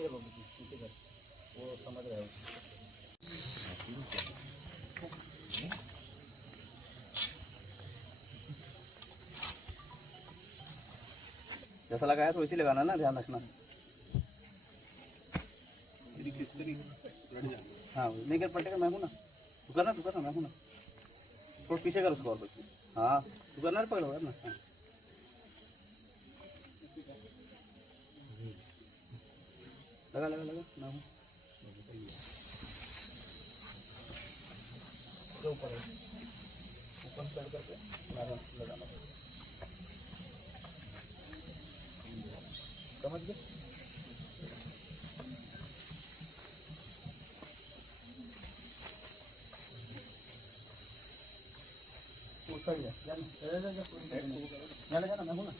वो समझ रहा है। जैसा लगाया तो वैसे लगाना ना, ध्यान रखना। हाँ नहीं कर पड़ेगा, मैं हूँ ना, तू करना मैं हूँ ना, थोड़ा पीछे कर उसको और बच्चे। हाँ तू करना, पकड़ो ना। हाँ। लगा लगा लगा, मैं हूँ ऊपर चढ़ करके लगाना, समझ गए। जाना मैं हूँ ना।